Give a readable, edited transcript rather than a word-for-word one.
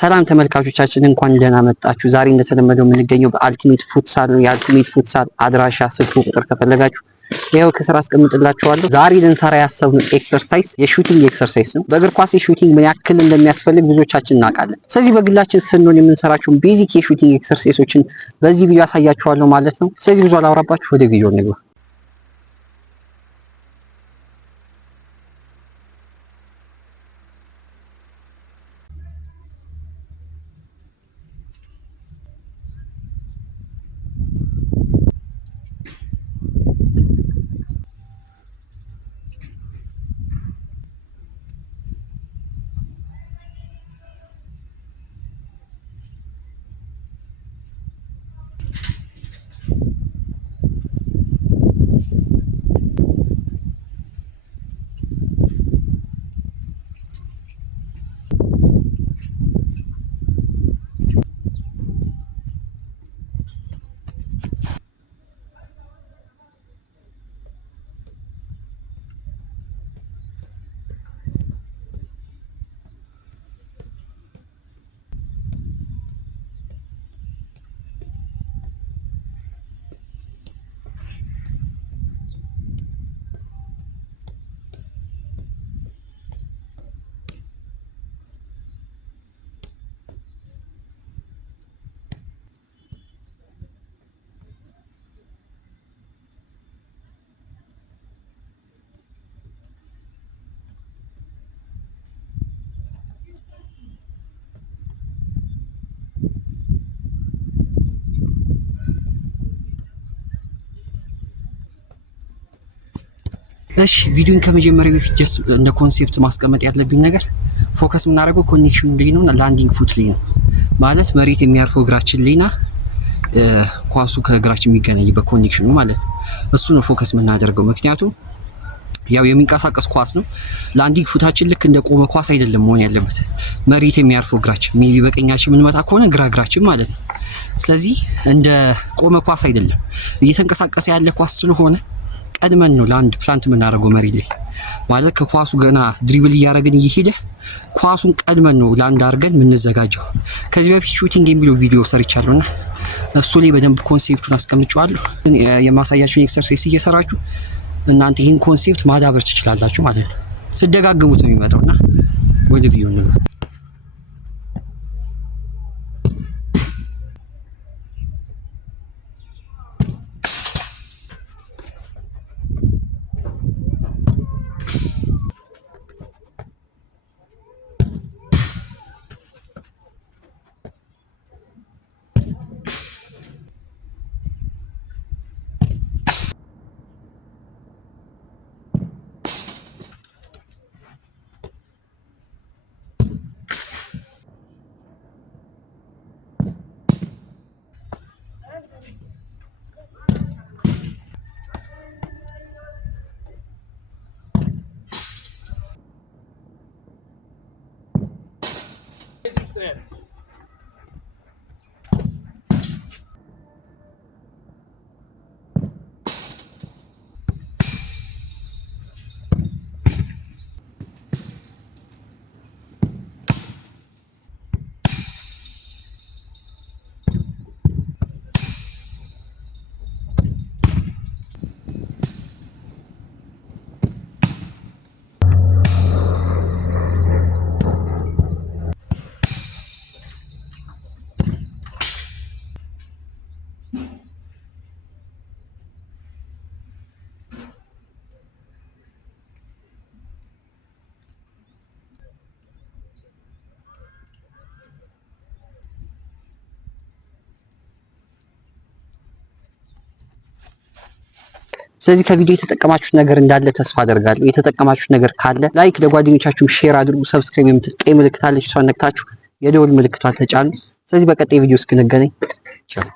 ሰላም ተመልካቾቻችን እንኳን ደህና መጣችሁ። ዛሬ እንደተለመደው የምንገኘው በአልቲሜት ፉትሳል ነው። የአልቲሜት ፉትሳል አድራሻ፣ ስልክ ቁጥር ከፈለጋችሁ ይኸው ከስራ አስቀምጥላችኋለሁ። ዛሬ ልንሰራ ያሰብነው ኤክሰርሳይዝ የሹቲንግ ኤክሰርሳይዝ ነው። በእግር ኳስ የሹቲንግ ምን ያክል እንደሚያስፈልግ ብዙዎቻችን እናውቃለን። ስለዚህ በግላችን ስንሆን የምንሰራቸውን ቤዚክ የሹቲንግ ኤክሰርሳይዞችን በዚህ ቪዲዮ አሳያችኋለሁ ማለት ነው። ስለዚህ ብዙ አላወራባችሁ፣ ወደ ቪዲዮ እንግባ። እሺ ቪዲዮን ከመጀመሪያ በፊት ጀስት እንደ ኮንሴፕት ማስቀመጥ ያለብኝ ነገር ፎከስ የምናደርገው ኮኔክሽኑ ላይ ነውና ላንዲንግ ፉት ላይ ነው። ማለት መሬት የሚያርፈው እግራችን ላይና ኳሱ ከእግራችን የሚገናኝበት ኮኔክሽኑ ማለት ነው። እሱ ነው ፎከስ የምናደርገው። ምክንያቱም ያው የሚንቀሳቀስ ኳስ ነው። ላንዲንግ ፉታችን ልክ እንደ ቆመ ኳስ አይደለም መሆን ያለበት። መሬት የሚያርፈው እግራችን ሜቢ በቀኛችን የምንመታ ከሆነ እግራችን ማለት ነው። ስለዚህ እንደ ቆመ ኳስ አይደለም፣ እየተንቀሳቀሰ ያለ ኳስ ስለሆነ ቀድመን ነው ላንድ ፕላንት የምናደርገው መሬት ላይ። ማለት ከኳሱ ገና ድሪብል እያደረግን እየሄደ ኳሱን ቀድመን ነው ላንድ አድርገን የምንዘጋጀው። ከዚህ በፊት ሹቲንግ የሚለው ቪዲዮ ሰርቻለሁና እሱ ላይ በደንብ ኮንሴፕቱን አስቀምጫለሁ። የማሳያችሁን ኤክሰርሳይዝ እየሰራችሁ እናንተ ይህን ኮንሴፕት ማዳበር ትችላላችሁ ማለት ነው። ስደጋግሙት ነው የሚመጣውና ወደ ቪዲዮ ነው። ስለዚህ ከቪዲዮ የተጠቀማችሁት ነገር እንዳለ ተስፋ አደርጋለሁ። የተጠቀማችሁት ነገር ካለ ላይክ፣ ለጓደኞቻችሁ ሼር አድርጉ። ሰብስክራይብ የምትቀይ ምልክት አለች፣ እሷን ነክታችሁ የደወል ምልክቷን ተጫኑ። ስለዚህ በቀጣይ ቪዲዮ እስክንገናኝ ቻው።